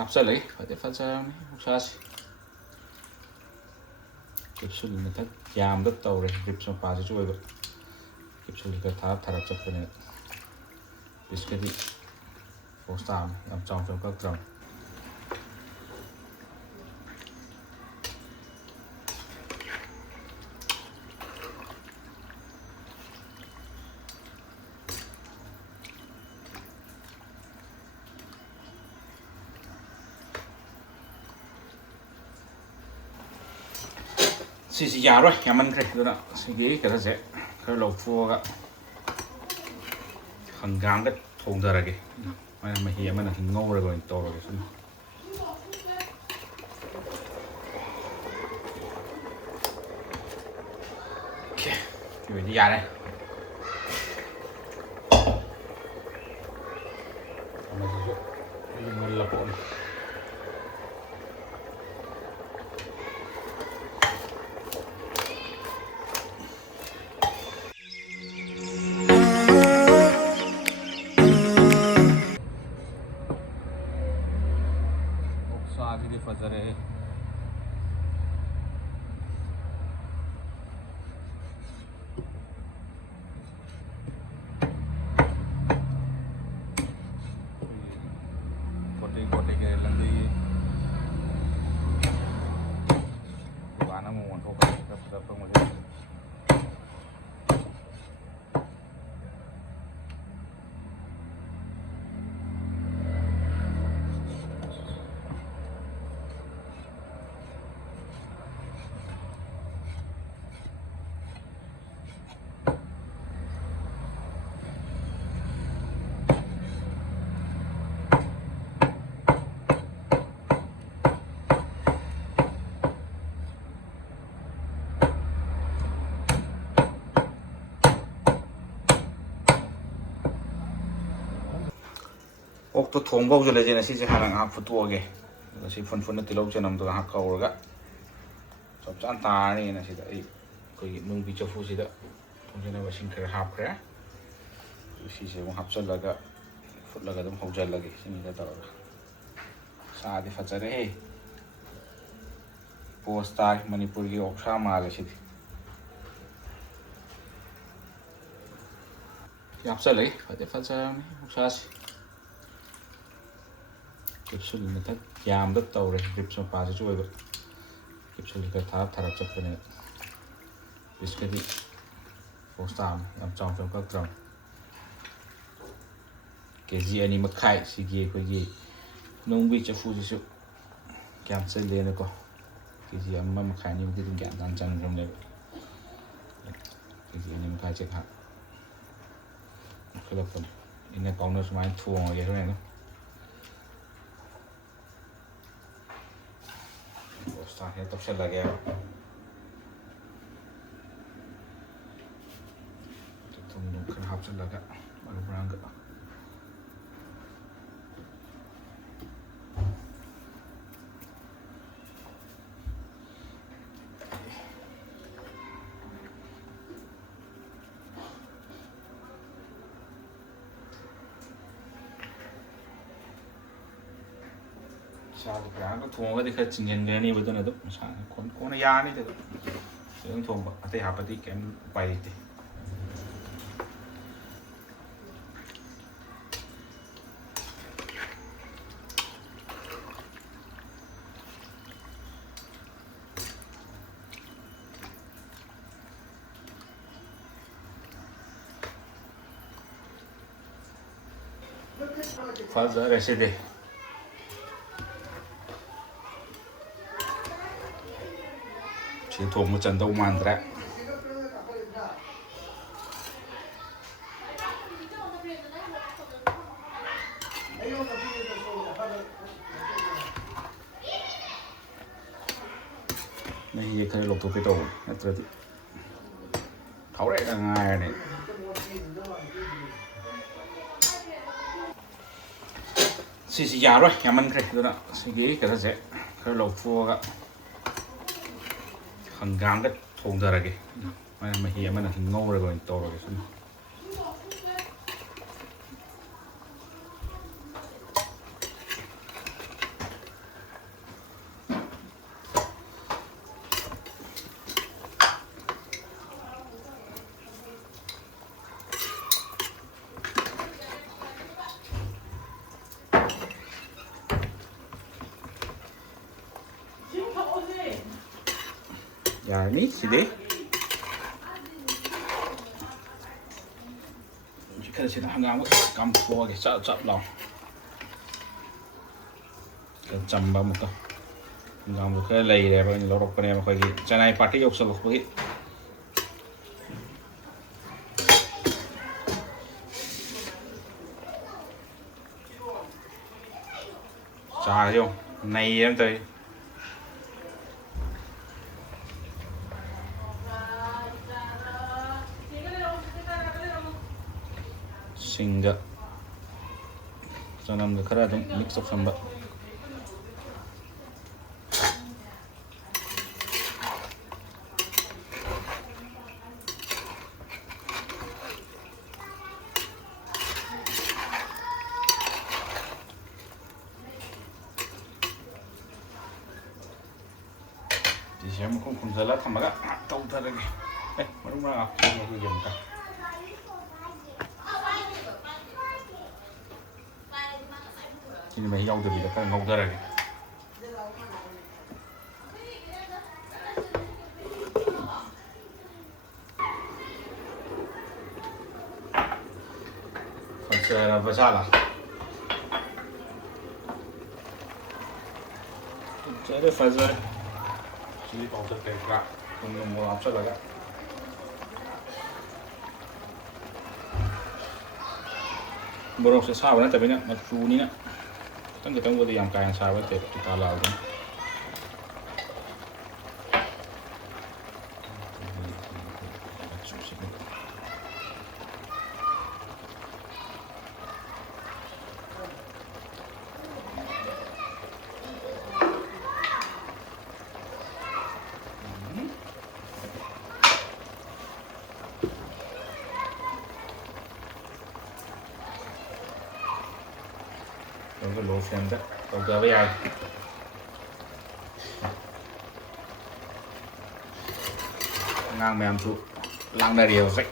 ꯍꯥꯞꯆꯜꯂꯒꯦ ꯐꯖ ꯐꯖꯔꯕꯅꯤ ꯎꯛꯁꯥꯁꯤ ꯀꯦꯞꯁꯨꯜ ꯃꯊꯛ ꯌꯥꯝꯗ ꯇꯧꯔꯦ ꯔꯤꯞꯁ ꯃꯄꯥꯁꯤꯁꯨ ꯑꯣꯏꯕ ꯀꯦꯞꯁꯨꯜ ꯈꯔ ꯊꯥꯔꯞ ꯆꯠꯄꯅꯤꯅ ꯄꯤꯁꯀꯗꯤ ꯄꯣꯁ ꯇꯥꯕꯅꯤ ꯌꯥꯝ ꯆꯥꯎ ꯀꯛꯇ꯭ꯔꯕꯅꯤ ꯁꯤꯁꯤ ꯌꯥꯔꯣꯏ ꯌꯥꯝꯃꯟꯈ꯭ꯔꯦ ꯑꯗꯨꯅ ꯁꯤꯒꯤ ꯀꯩꯅꯣꯁꯦ ꯈꯔ ꯂꯧꯊꯣꯛꯑꯒ ꯍꯪꯒꯥꯝꯒ ꯊꯣꯡꯊꯔꯒꯦ ꯃꯍꯤ ꯑꯃꯅ ꯉꯧꯔꯒ ꯑꯣꯏꯅ ꯇꯧꯔꯒꯦ ꯁꯨꯝ ꯑꯣꯀꯦ ꯁꯤ ꯑꯣꯏꯗꯤ ꯌꯥꯔꯦ ꯑꯃꯁꯤꯁꯨ ꯃꯨꯜꯂ ꯄꯣꯠꯅꯤ ꯑꯣꯛꯁꯥꯁꯤꯗꯤ ꯐꯖꯔꯦ कोटे के लंदे दुकान में मोन हो सब मुझे ꯑꯣꯛꯇꯣ ꯊꯣꯡꯕ ꯍꯧꯖꯤꯜꯂꯁꯦꯅ ꯁꯤꯁꯦ ꯍꯥꯟꯅ ꯉꯥꯏꯍꯥꯛ ꯐꯨꯠꯇꯣꯛꯑꯒꯦ ꯑꯗꯨꯒ ꯁꯤ ꯐꯨꯟꯅ ꯇꯤꯜꯍꯧ ꯆꯅꯝꯗꯣ ꯉꯥꯏꯍꯥꯛ ꯀꯧꯔꯒ ꯆꯞ ꯆꯥꯅ ꯇꯥꯔꯅꯤꯅ ꯁꯤꯗ ꯑꯩ ꯑꯩꯈꯣꯏꯒꯤ ꯅꯨꯡꯕꯤ ꯆꯐꯨꯁꯤꯗ ꯊꯣꯡꯖꯅꯕ ꯏꯁꯤꯡ ꯈꯔ ꯍꯥꯞꯈ꯭ꯔꯦ ꯁꯤꯁꯦ ꯑꯃꯨꯛ ꯍꯥꯞꯆꯤꯜꯂꯒ ꯐꯨꯠꯂꯒ ꯑꯗꯨꯝ ꯍꯧꯖꯤꯜꯂꯒꯦ ꯁꯤꯡꯁꯤꯗ ꯇꯧꯔꯒ ꯁꯥꯗꯤ ꯐꯖꯔꯦꯍꯦ ꯄꯣꯁ ꯇꯥꯏ ꯃꯅꯤꯄꯨꯔꯒꯤ ꯑꯣꯛꯁꯥ ꯃꯥꯜꯂꯦ ꯁꯤꯗꯤ ꯍꯥꯞꯆꯜꯂꯒꯦ ꯐꯖ ꯐꯖꯔꯕꯅꯤ ꯑꯣꯛꯁꯥꯁꯤ ꯀꯦꯞꯁꯨꯜ ꯃꯊꯛ ꯌꯥꯝꯗ ꯇꯧꯔꯦ ꯔꯤꯞꯁ ꯃꯄꯥꯁꯤꯁꯨ ꯑꯣꯏꯕ ꯀꯦꯞꯁꯨꯜ ꯈꯔ ꯊꯥꯔꯞ ꯆꯠꯄꯅꯤꯅ ꯄꯤꯁꯀꯗꯤ ꯄꯣꯁ ꯇꯥꯕꯅꯤ ꯌꯥꯝ ꯆꯥꯎ ꯀꯛꯇ꯭ꯔꯕꯅꯤ ꯀꯦꯖꯤ 2 ꯃꯈꯥꯏ ꯁꯤꯒꯤ ꯑꯩꯈꯣꯏꯒꯤ ꯅꯨꯡꯕꯤ ꯆꯐꯨꯁꯤꯁꯨ ꯀꯌꯥꯝ ꯆꯜꯂꯦꯅꯀꯣ ꯀꯦꯖꯤ 1 ꯃꯈꯥꯏ 2ꯃꯨꯛꯇꯤ ꯑꯗꯨꯝ ꯒ꯭ꯌꯥꯟ ꯇꯥꯅ ꯆꯟꯈ꯭ꯔꯕꯅꯦꯕ ꯀꯦꯖꯤ 2 ꯃꯈꯥꯏꯁꯦ ꯉꯥꯏꯍꯥꯛ ꯈꯜꯂꯛꯄꯅꯦ ꯑꯩꯅ ꯀꯥꯎꯅ ꯁꯨꯃꯥꯏꯅ ꯊꯣꯡꯉꯒꯦ ꯍꯣꯔꯦꯟ ꯄꯣꯁ ꯇꯥ ꯇꯧꯁꯜꯂꯒꯦ ꯊꯨꯝ ꯈꯔ ꯍꯥꯞꯆꯤꯜꯂꯒ ꯃꯔꯨ ꯃꯔꯥꯡꯒ ꯏꯁꯥꯗ ꯀꯌꯥꯒ ꯊꯣꯡꯉꯒꯗꯤ ꯈꯔ ꯆꯤꯡꯁꯤꯟꯈ꯭ꯔꯅꯤꯕ ꯑꯗꯨꯅ ꯑꯗꯨꯝ ꯃꯁꯥꯅ ꯀꯣꯟꯅ ꯌꯥꯔꯅꯤꯗ ꯑꯗꯨꯝ ꯊꯣꯡꯕ ꯑꯇꯩ ꯍꯥꯞꯄꯗꯤ ꯀꯩꯝ ꯎꯄꯥꯏ ꯂꯩꯇꯦ ꯐꯖꯔꯦ ꯁꯤꯗꯤ ꯁꯤ ꯊꯣꯡꯕ ꯆꯟꯗꯧ ꯃꯥꯟꯗ꯭ꯔꯦ ꯃꯍꯤꯁꯦ ꯈꯔ ꯂꯧꯊꯣꯛꯀꯦ ꯇꯧꯕꯅꯤ ꯅꯠꯇ꯭ꯔꯗꯤ ꯊꯥꯎꯔꯦꯛꯇ ꯉꯥꯏꯔꯅꯤ ꯁꯤꯁꯤ ꯌꯥꯔꯣꯏ ꯌꯥꯝꯃꯟꯈ꯭ꯔꯦ ꯑꯗꯨꯅ ꯁꯤꯒꯤ ꯀꯩꯅꯣꯁꯦ ꯈꯔ ꯂꯧꯊꯣꯛꯑꯒ ꯍꯪꯒꯥꯝꯒ ꯊꯣꯡꯊꯔꯒꯦ ꯃꯍꯤ ꯑꯃꯅ ꯉꯧꯔꯒ ꯑꯣꯏꯅ ꯇꯧꯔꯒꯦ ꯁꯨꯝ Yani sini. Jika sini hanggang kampung lagi cap lau. Kencam banget tuh. Hanggang bukan lagi deh, paling lorok paling apa lagi. Jangan party yuk selalu pergi. Chả không, này em thấy sinh cho nên người khác cũng mix up xong vậy. Siya mo kung salat hamaga taw talaga. Marunong na ako magiging ka. Sini may hiyaw dabi ka ngau talaga. Fazla basala. Jadi fazla Jadi kalau terteka, untuk mau apa lagi? Baru saya sahabat tapi nak macam ni nak, kita buat yang kaya sahabat kita lakukan. Cái lỗ xem chắc đầu cơ với ai ngang mềm trụ lăng đại điều vậy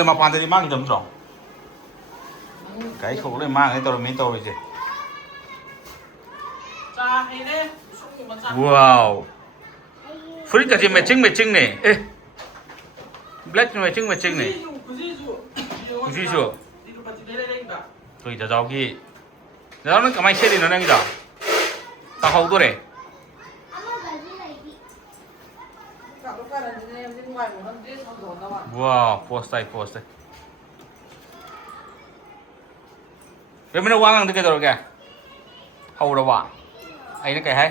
mapan tadi mang jam berapa? Cái khổ lên mang cái tàu mấy tàu vậy? Wow, free cả gì mày trứng này, ê, black mày trứng này, cái gì chưa? Tôi giờ giàu gì? Giờ nó cả máy xe đi nó đang giàu, tao hậu tôi đấy. Wow, post đây. Vậy mình uang ang dekat orang ke? Hau dah wang. Ai nak hai?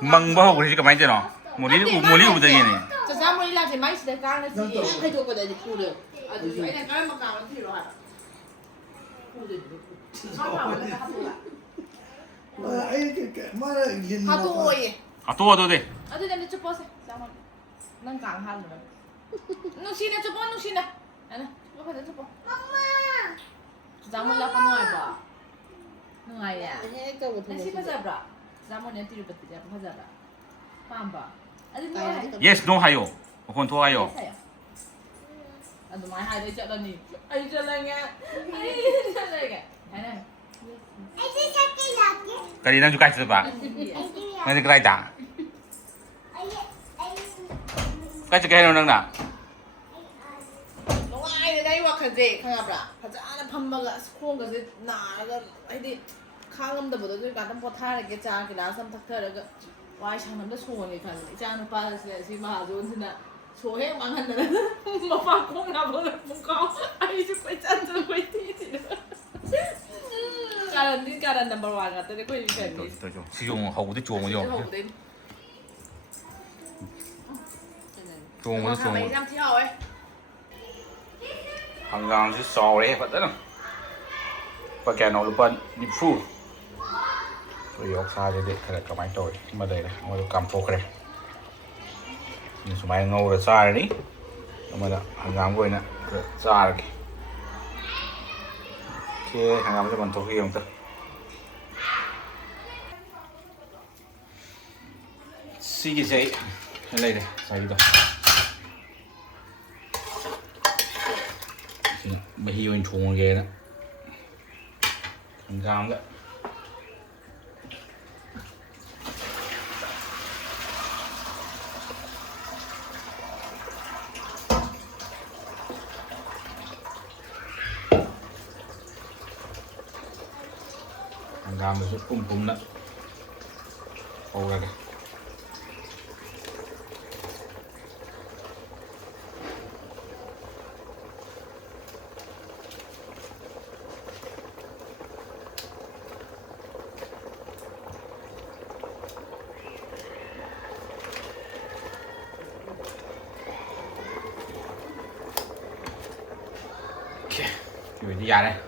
Mang bahu ni kamai je no. Muli udah ni. Sejak muli lah cemai sudah kan sih. Hai tu kau dah dipude. Aduh, ini kan makan nanti loh. Pude. Sama mana tak apa. Hatu oi. Atu deh. Aduh, jangan cepat sih. Sama. Nang kang hal mana. Nung sini cepat. Ana, cepat dah cepat. Mama. Zaman lah penuh apa? Nung ayah. Nasi pasal berapa? Zaman yang tiru betul apa pasal berapa? Paham ba? Aduh, ni. Yes, no hayo. Okon tu hayo. Aduh, mai hai dia cakap ni. Ai jalan ke? Ana. Kali nang juga cerita. Nanti kerai dah. Kau cakap yang nang dah. Nungai dia dah waktu je, kau apa? Kerja anak pembaga sekolah kerja nak, ini kangen dah betul tu. Kadang potong lagi cakap kita asam tak terlalu. Wah, jangan dah sekolah ni kan. Jangan lupa si mahajun sini. Sekolah mangan dah. Bapa kau nak boleh buka. Ayo cepat jangan berhenti. Karan number 1 kata dia kau ini kan ni. Betul. Si Jong hau tu Jong je. Jong tu Jong. Yang tiaw Hanggang si sorry pada lah. Pakai nol lupa di fu. Tôi yok xa để để cái cái máy tôi mà đây là ngồi cầm phô cái ꯁꯨꯃꯥꯏꯅ ꯉꯧꯔ ꯆꯥꯔꯅꯤ ꯑꯃꯗ ꯍꯪꯒꯥꯝꯒ ꯑꯣꯏꯅ ꯆꯥꯔꯒꯦ ꯁꯤ ꯍꯪꯒꯥꯝꯁꯦ ꯃꯟꯊꯣꯛꯈꯤꯒꯦ ꯑꯃꯨꯛꯇ ꯁꯤꯒꯤꯁꯦ ꯑꯩ ꯂꯩꯔꯦ ꯉꯁꯥꯏꯒꯤꯗꯣ ꯁꯤꯅ ꯃꯍꯤ ꯑꯣꯏꯅ ꯊꯣꯡꯉꯒꯦꯅ ꯍꯪꯒꯥꯝꯒ ꯍꯪꯒꯥꯝꯗꯁꯨ ꯄꯨꯝꯅ ꯍꯧꯔꯒꯦ 이제 야래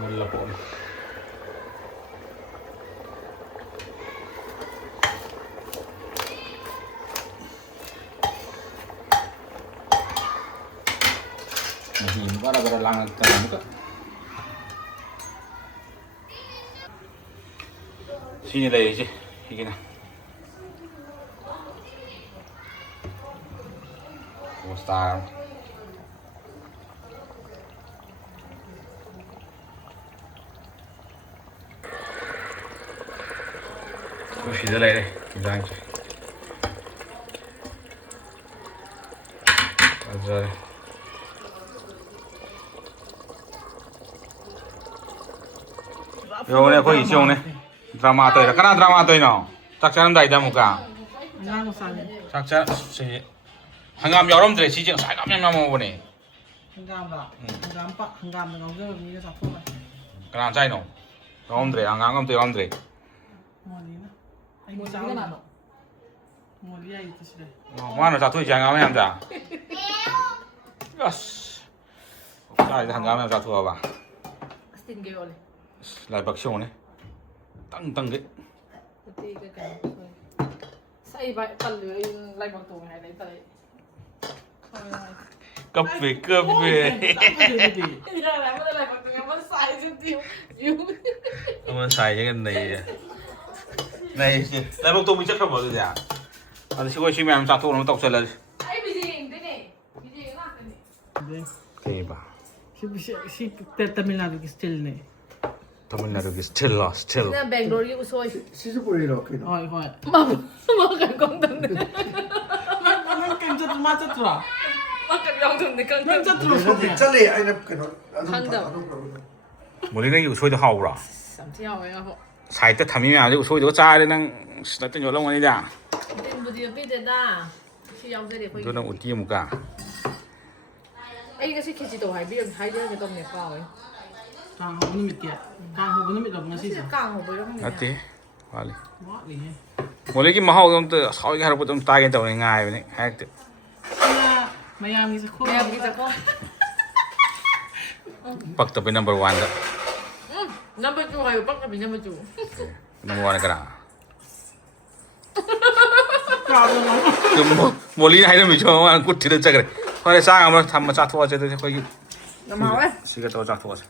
몰라 봄 ini bara-bara langat kan buka sini lah aja ini Star. Uscite lei, anche. Mangiare. Yo ne poi sione. Dramato era. Kana dramato ino. Taksan dai da muka. Taksan si hangam 여러분들의 지지가 살감냠냠 먹어보네. 한감 넣어서 잡숴. 그냥 짜이노. 여러분들의 hangam 또 여러분들의. 뭐니나? 이거 나노. 뭐리야 이거 시래. 뭐하노 자 토이 hangam em 자. Yes. 자 이제 hangam em 자 투어 봐. Stin cái rồi. Lại bạc siêu này. Tăng tăng cái. Thì cái say vậy tần lưới lại bằng tủ này đấy tần. Cấp về cướp về. Giờ lại mới lại bằng tủ em vẫn xài chứ tiêu. Ông xài cái này. Này, lại bằng tủ mình chắc không bỏ được à? Anh sẽ quay phim em sao thu nó tộc lên. Ai bị gì thế này? Bị gì nó cái này? Thế bà. Si Tamil Nadu still ne. Tamil Nadu is still lost, still. Nên Bangalore cái usoi. 시즈보리로 그냥 Hoi hoi. Mà cần công tâm đấy. Nang kanjat macatra. Mà cần công tâm đấy cần tâm. Kanjat terus. 근데 짤리 아이나 그냥 한다. 우리가 이거 소리도 하오라. Samtidig har jeg 사이트 탐이면 아주 소리도 짜리는 스타트 연락 많이 자. Den burde jo bide da. Khi ông sẽ để khuyên. 너는 어디에 묵가? Ấy cái gì chỉ tổ hải biếng hay chơi cái tôm này vào ấy. Kang ho ni mitya. Kang ho ni mit dog ngasi sa. Càng hồ bơi đó không nhỉ? 어때? 빨리. Wa li he. 원래 mahal 좀 더, 사오게 하라고 좀 따게 되는 거야, 이번에. 하여튼. Na mayami sa ko. Em cái sao 박터비 number 1 다. Number 2 hay bắt là number 2. number 1 그라. Problem. 그 몰리 하이는 미쳐 안 굿티를 짜 그래. 허리 쌍 한번 차 투어져도 거기. Nó máu ấy. 시가 더 차 투어져.